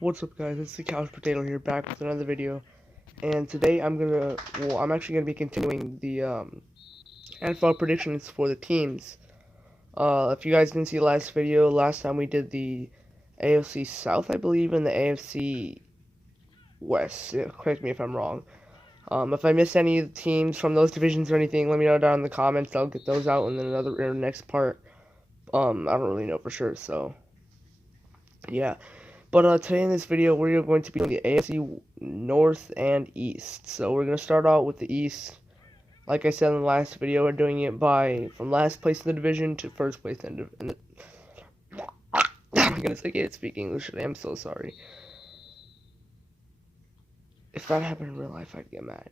What's up, guys? It's the Couch Potato here, back with another video. And today I'm actually gonna be continuing the NFL predictions for the teams. If you guys didn't see the last video, last time we did the AFC South, I believe, and the AFC West. Yeah, correct me if I'm wrong. If I missed any of the teams from those divisions or anything, let me know down in the comments. I'll get those out in the next part. I don't really know for sure, so yeah. But today in this video, we're going to be doing the AFC North and East. So we're going to start out with the East. Like I said in the last video, we're doing it from last place in the division to first place in the oh my goodness, I can't speak English today. I'm so sorry. If that happened in real life, I'd get mad.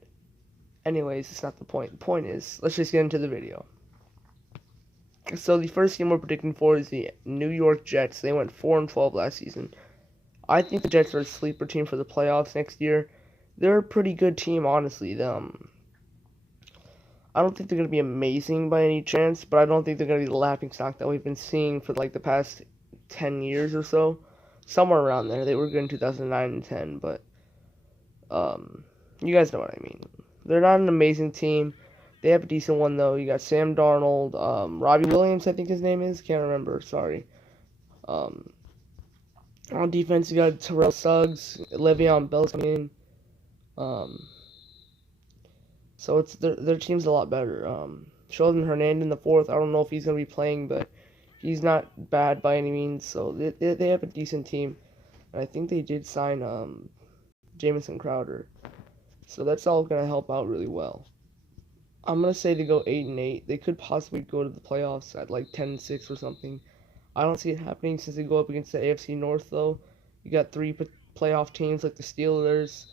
Anyways, it's not the point. The point is, let's just get into the video. So the first team we're predicting for is the New York Jets. They went 4-12 last season. I think the Jets are a sleeper team for the playoffs next year. They're a pretty good team, honestly. I don't think they're going to be amazing by any chance, but I don't think they're going to be the laughingstock that we've been seeing for like the past 10 years or so. Somewhere around there. They were good in 2009 and 10, but you guys know what I mean. They're not an amazing team. They have a decent one, though. You got Sam Darnold, Robbie Williams, I think his name is. Can't remember, sorry. On defense, you got Terrell Suggs, Le'Veon Bell's coming in. So their team's a lot better. Sheldon Hernandez in the fourth. I don't know if he's gonna be playing, but he's not bad by any means. So they have a decent team, and I think they did sign Jamison Crowder. So that's all gonna help out really well. I'm gonna say they go 8-8. They could possibly go to the playoffs at like 10-6 or something. I don't see it happening since they go up against the AFC North, though. You got three playoff teams like the Steelers,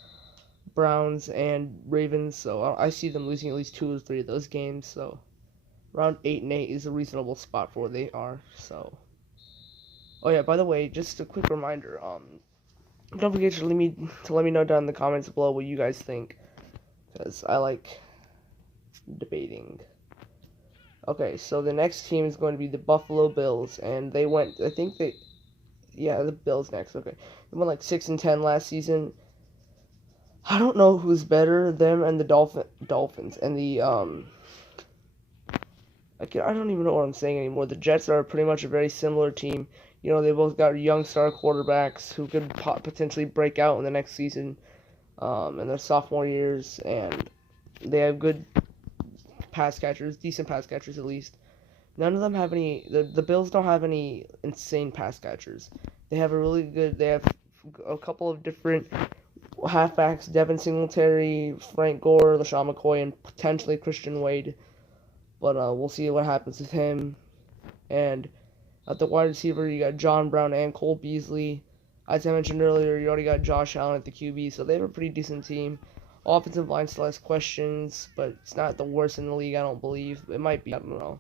Browns, and Ravens, so I see them losing at least 2 or 3 of those games, so around 8-8 is a reasonable spot for where they are, so. Oh yeah, by the way, just a quick reminder, don't forget to let me know down in the comments below what you guys think, because I like debating. Okay, so the next team is going to be the Buffalo Bills, and they went, the Bills next, okay. They went like 6-10 last season. I don't know who's better, them and the Dolphins, and I don't even know what I'm saying anymore. The Jets are pretty much a very similar team. You know, they both got young star quarterbacks who could potentially break out in the next season, in their sophomore years, and they have good pass catchers, decent pass catchers at least. None of them have any. The Bills don't have any insane pass catchers. They have a couple of different halfbacks: Devin Singletary, Frank Gore, LaShawn McCoy, and potentially Christian Wade. But we'll see what happens with him. And at the wide receiver, you got John Brown and Cole Beasley. As I mentioned earlier, you already got Josh Allen at the QB, so they have a pretty decent team. Offensive line still has questions, but it's not the worst in the league, I don't believe. It might be, I don't know.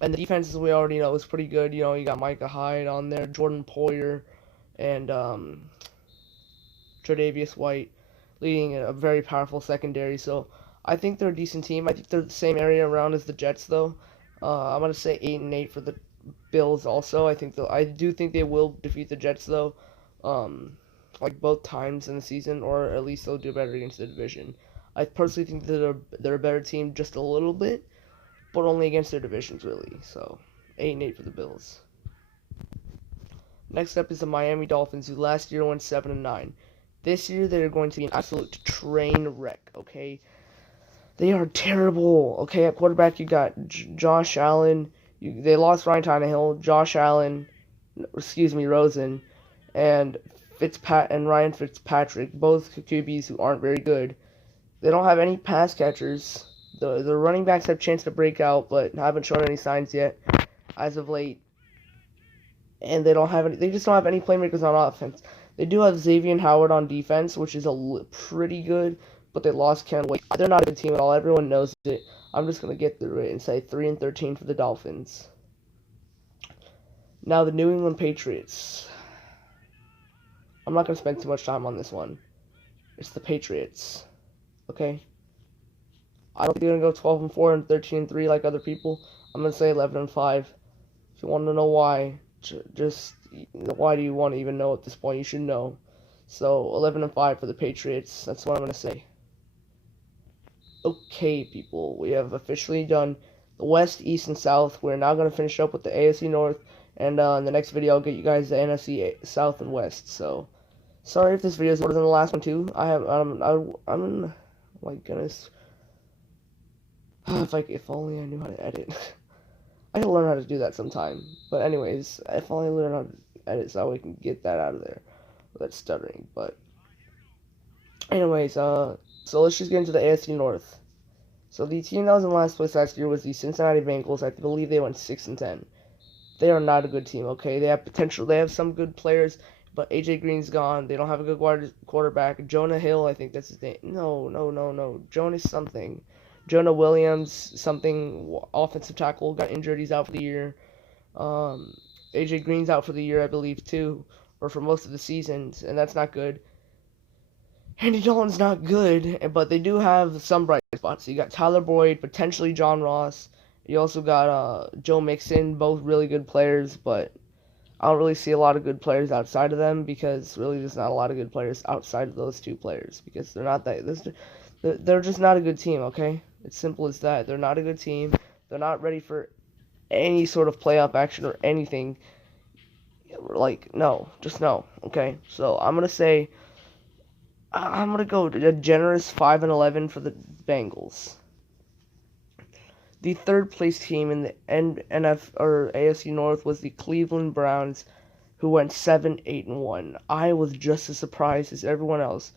And the defense, as we already know, is pretty good. You know, you got Micah Hyde on there, Jordan Poyer, and Tre'Davious White leading a very powerful secondary. So I think they're a decent team. I think they're the same area around as the Jets, though. I'm gonna say 8-8 for the Bills. Also, I do think they will defeat the Jets, though. Like both times in the season, or at least they'll do better against the division. I personally think that they're a better team just a little bit, but only against their divisions, really. So 8-8 for the Bills. Next up is the Miami Dolphins, who last year went 7-9. This year they're going to be an absolute train wreck. Okay, they are terrible. Okay, at quarterback you got Josh Allen. They lost Ryan Tannehill, Josh Allen, Rosen, and Ryan Fitzpatrick, both QBs who aren't very good. They don't have any pass catchers. The running backs have a chance to break out, but haven't shown any signs yet as of late. And they just don't have any playmakers on offense. They do have Xavier Howard on defense, which is pretty good, but they lost Ken Wake. They're not a good team at all. Everyone knows it. I'm just gonna get through it and say 3-13 for the Dolphins. Now the New England Patriots. I'm not going to spend too much time on this one. It's the Patriots. Okay? I don't think they're going to go 12-4 and 13-3 like other people. I'm going to say 11-5. If you want to know why, Just why do you want to even know at this point? You should know. So 11-5 for the Patriots. That's what I'm gonna say. Okay, people, we have officially done the West, East, and South. We're now gonna finish up with the AFC North, and in the next video, I'll get you guys the NFC South and West. So sorry if this video is older than the last one too. I'm my goodness. If only I knew how to edit. I can learn how to do that sometime. But anyways, if only I learn how to edit so we can get that out of there. That stuttering. But anyways, so let's just get into the AFC North. So the team that was in last place last year was the Cincinnati Bengals. I believe they went 6-10. They are not a good team. Okay, they have potential. They have some good players, but AJ Green's gone. They don't have a good quarterback. Jonah Hill, I think that's his name. No. Jonas something. Jonah Williams, something, offensive tackle, got injured. He's out for the year. AJ Green's out for the year, I believe, too, or for most of the seasons, and that's not good. Andy Dalton's not good, but they do have some bright spots. You got Tyler Boyd, potentially John Ross. You also got Joe Mixon, both really good players, but I don't really see a lot of good players outside of them because really there's not a lot of good players outside of those two players because they're not that. They're just not a good team, okay? It's simple as that. They're not a good team. They're not ready for any sort of playoff action or anything. Like, no. Just no, okay? So I'm going to go a generous 5-11 for the Bengals. The third place team in the AFC North was the Cleveland Browns, who went 7-8-1. I was just as surprised as everyone else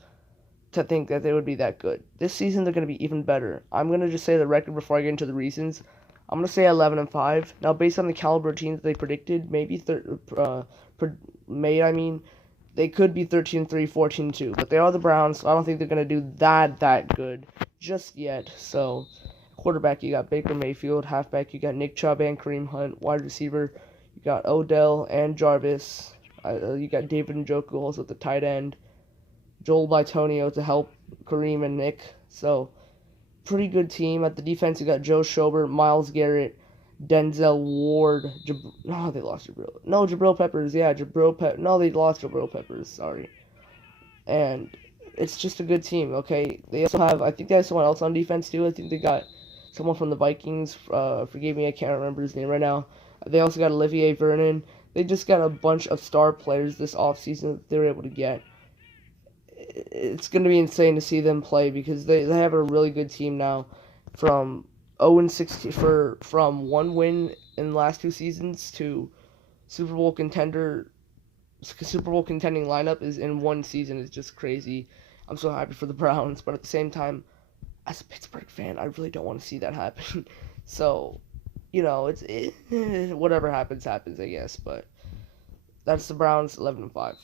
to think that they would be that good. This season they're going to be even better. I'm going to just say the record before I get into the reasons. I'm going to say 11-5. Now, based on the caliber of teams they predicted, they could be 13-3, 14-2. But they are the Browns, so I don't think they're going to do that good just yet. So, quarterback, you got Baker Mayfield. Halfback, you got Nick Chubb and Kareem Hunt. Wide receiver, you got Odell and Jarvis. You got David Njoku also at the tight end. Joel Bitonio to help Kareem and Nick. So, pretty good team. At the defense, you got Joe Schobert, Myles Garrett, Denzel Ward. They lost Jabril. No, Jabril Peppers. Yeah, No, they lost Jabril Peppers. Sorry. And it's just a good team, okay? They also have, I think they have someone else on defense, too. I think they got someone from the Vikings. Forgive me, I can't remember his name right now. They also got Olivier Vernon. They just got a bunch of star players this offseason that they were able to get. It's going to be insane to see them play because they have a really good team now from 0-16 from one win in the last two seasons to Super Bowl contending lineup is in one season is just crazy. I'm so happy for the Browns, but at the same time, as a Pittsburgh fan, I really don't want to see that happen. So, whatever happens, I guess. But that's the Browns 11-5.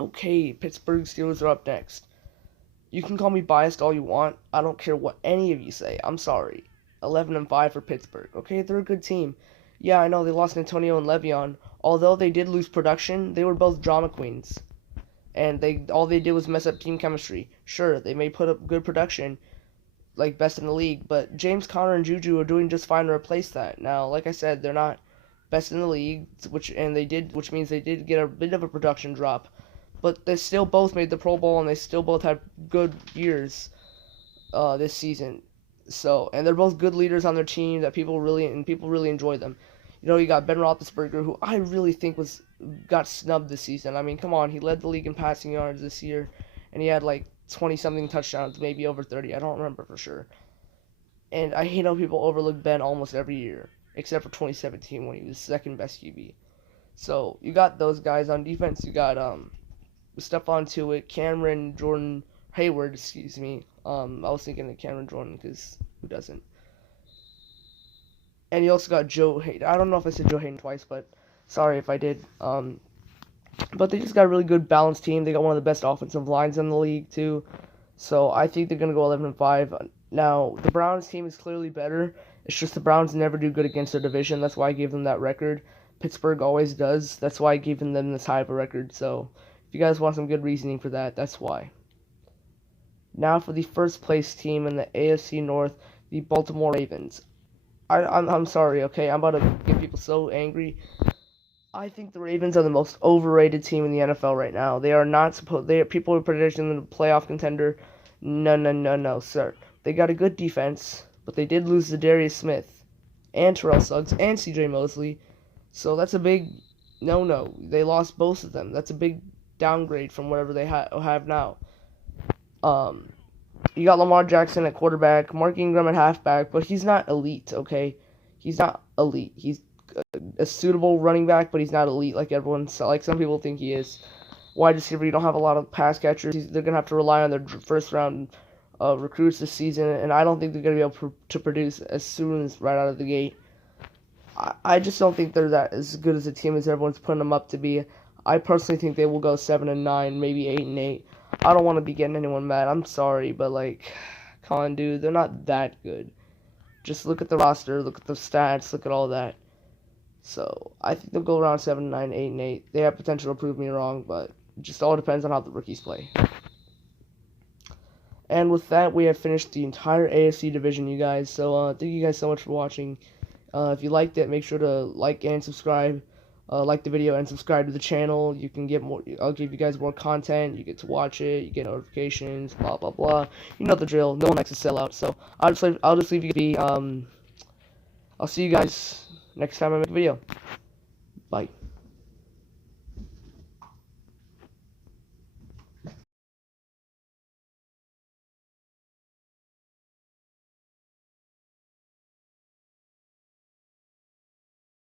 Okay, Pittsburgh Steelers are up next. You can call me biased all you want. I don't care what any of you say. I'm sorry. 11-5 for Pittsburgh. Okay, they're a good team. Yeah, I know they lost Antonio and Le'Veon. Although they did lose production, they were both drama queens. And all they did was mess up team chemistry. Sure, they may put up good production, like best in the league, but James Conner and Juju are doing just fine to replace that. Now, like I said, they're not best in the league, which means they did get a bit of a production drop. But they still both made the Pro Bowl, and they still both had good years this season. So, and they're both good leaders on their team that people really enjoy them. You got Ben Roethlisberger, who I really think got snubbed this season. I mean, come on, he led the league in passing yards this year, and he had like 20-something touchdowns, maybe over 30. I don't remember for sure. And I hate how people overlook Ben almost every year, except for 2017 when he was second best QB. So you got those guys on defense. You got Stephon Tuitt, Cameron Jordan Hayward, excuse me. I was thinking of Cameron Jordan because who doesn't? And you also got Joe Hayden. I don't know if I said Joe Hayden twice, but sorry if I did. But they just got a really good balanced team. They got one of the best offensive lines in the league too. So I think they're gonna go 11-5. Now the Browns team is clearly better. It's just the Browns never do good against their division. That's why I gave them that record. Pittsburgh always does. That's why I gave them this high of a record. So if you guys want some good reasoning for that, that's why. Now for the first place team in the AFC North, the Baltimore Ravens. I'm sorry, okay? I'm about to get people so angry. I think the Ravens are the most overrated team in the NFL right now. They are not supposed. People are predicting them a playoff contender. No, no, no, no, sir. They got a good defense, but they did lose to Darius Smith and Terrell Suggs and C.J. Mosley. So that's a big no. They lost both of them. That's a big downgrade from whatever they have now. Um, you got Lamar Jackson at quarterback, Mark Ingram at halfback, but he's not elite. Okay, he's not elite. He's a suitable running back, but he's not elite like some people think he is. Wide receiver, you don't have a lot of pass catchers. They're gonna have to rely on their first round recruits this season, and I don't think they're gonna be able to produce as soon as right out of the gate. I just don't think they're that as good as a team as everyone's putting them up to be. I personally think they will go 7-9, maybe 8-8. I don't want to be getting anyone mad. I'm sorry, but like, come on, dude, they're not that good. Just look at the roster, look at the stats, look at all that. So I think they'll go around 7-9, 8-8. They have potential to prove me wrong, but it just all depends on how the rookies play. And with that, we have finished the entire AFC division, you guys. So thank you guys so much for watching. If you liked it, make sure to like and subscribe. Like the video and subscribe to the channel. You can get more. I'll give you guys more content. You get to watch it. You get notifications. Blah blah blah. You know the drill. No one likes to sell out. So I'll just leave you to be. I'll see you guys next time I make a video. Bye.